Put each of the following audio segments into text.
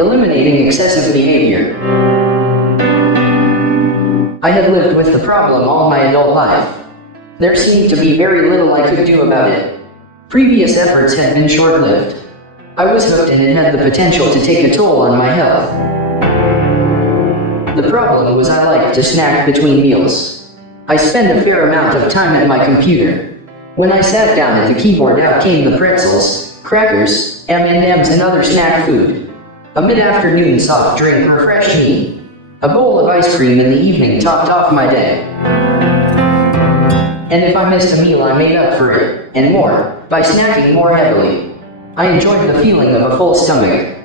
Eliminating excessive behavior. I had lived with the problem all my adult life. There seemed to be very little I could do about it. Previous efforts had been short-lived. I was hooked and it had the potential to take a toll on my health. The problem was I liked to snack between meals. I spent a fair amount of time at my computer. When I sat down at the keyboard, out came the pretzels, crackers, M&Ms and other snack food. A mid-afternoon soft drink refreshed me. A bowl of ice cream in the evening topped off my day. And if I missed a meal, I made up for it, and more, by snacking more heavily. I enjoyed the feeling of a full stomach.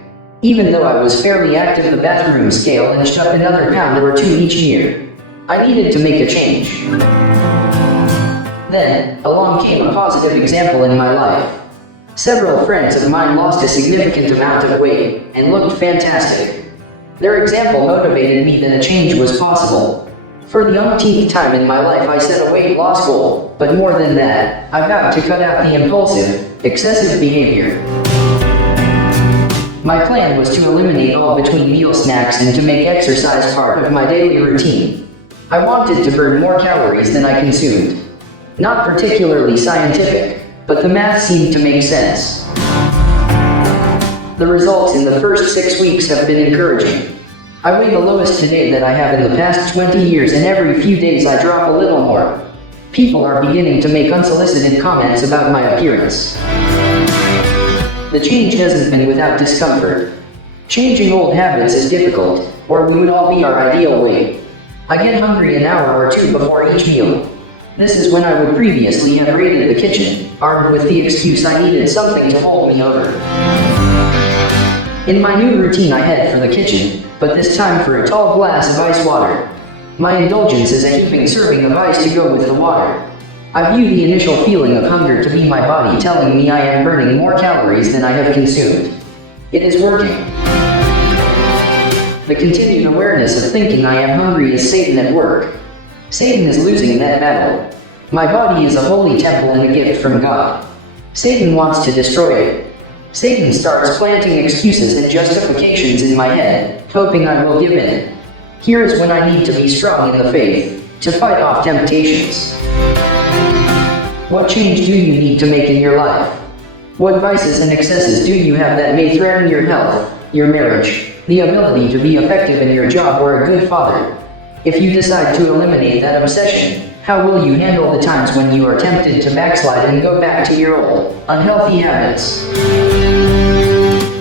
Even though I was fairly active, the bathroom scale inched up another pound or two each year. I needed to make a change. Then, along came a positive example in my life. Several friends of mine lost a significant amount of weight, and looked fantastic. Their example motivated me that a change was possible. For the umpteenth time in my life, I set a weight loss goal, but more than that, I vowed to cut out the impulsive, excessive behavior. My plan was to eliminate all between meal snacks and to make exercise part of my daily routine. I wanted to burn more calories than I consumed. Not particularly scientific, but the math seemed to make sense. The results in the first 6 weeks have been encouraging. I weigh the lowest today that I have in the past 20 years, and every few days I drop a little more. People are beginning to make unsolicited comments about my appearance. The change hasn't been without discomfort. Changing old habits is difficult, or we would all be our ideal weight. I get hungry an hour or two before each meal. This is when I would previously have raided the kitchen, armed with the excuse I needed something to hold me over. In my new routine, I head for the kitchen, but this time for a tall glass of ice water. My indulgence is a heaping serving of ice to go with the water. I view the initial feeling of hunger to be my body telling me I am burning more calories than I have consumed. It is working. The continued awareness of thinking I am hungry is Satan at work. Satan is losing that battle. My body is a holy temple and a gift from God. Satan wants to destroy it. Satan starts planting excuses and justifications in my head, hoping I will give in. Here is when I need to be strong in the faith, to fight off temptations. What change do you need to make in your life? What vices and excesses do you have that may threaten your health, your marriage, the ability to be effective in your job or a good father? If you decide to eliminate that obsession, how will you handle the times when you are tempted to backslide and go back to your old, unhealthy habits?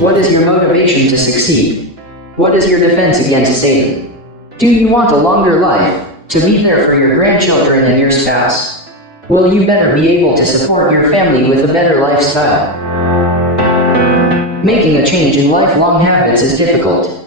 What is your motivation to succeed? What is your defense against Satan? Do you want a longer life, to be there for your grandchildren and your spouse? Will you better be able to support your family with a better lifestyle? Making a change in lifelong habits is difficult.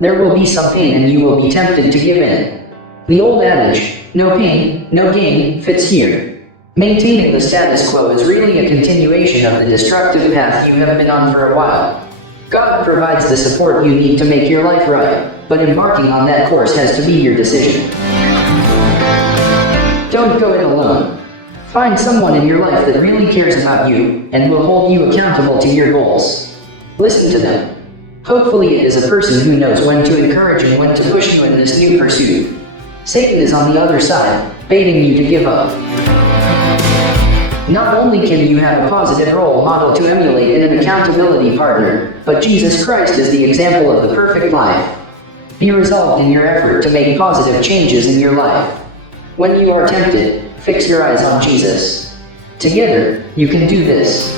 There will be some pain and you will be tempted to give in. The old adage, no pain, no gain, fits here. Maintaining the status quo is really a continuation of the destructive path you have been on for a while. God provides the support you need to make your life right, but embarking on that course has to be your decision. Don't go it alone. Find someone in your life that really cares about you, and will hold you accountable to your goals. Listen to them. Hopefully it is a person who knows when to encourage and when to push you in this new pursuit. Satan is on the other side, baiting you to give up. Not only can you have a positive role model to emulate and an accountability partner, but Jesus Christ is the example of the perfect life. Be resolved in your effort to make positive changes in your life. When you are tempted, fix your eyes on Jesus. Together, you can do this.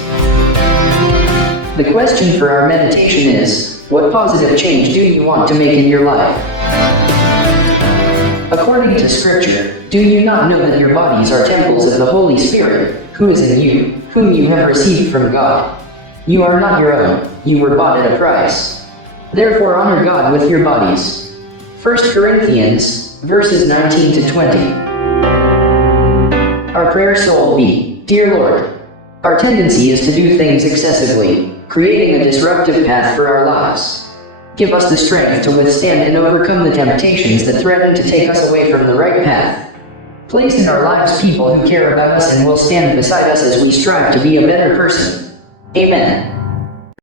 The question for our meditation is, what positive change do you want to make in your life? According to Scripture, do you not know that your bodies are temples of the Holy Spirit, who is in you, whom you have received from God? You are not your own, you were bought at a price. Therefore honor God with your bodies. 1 Corinthians, verses 19 to 20. Our prayer soul be, Dear Lord, our tendency is to do things excessively, creating a disruptive path for our lives. Give us the strength to withstand and overcome the temptations that threaten to take us away from the right path. Place in our lives people who care about us and will stand beside us as we strive to be a better person. Amen.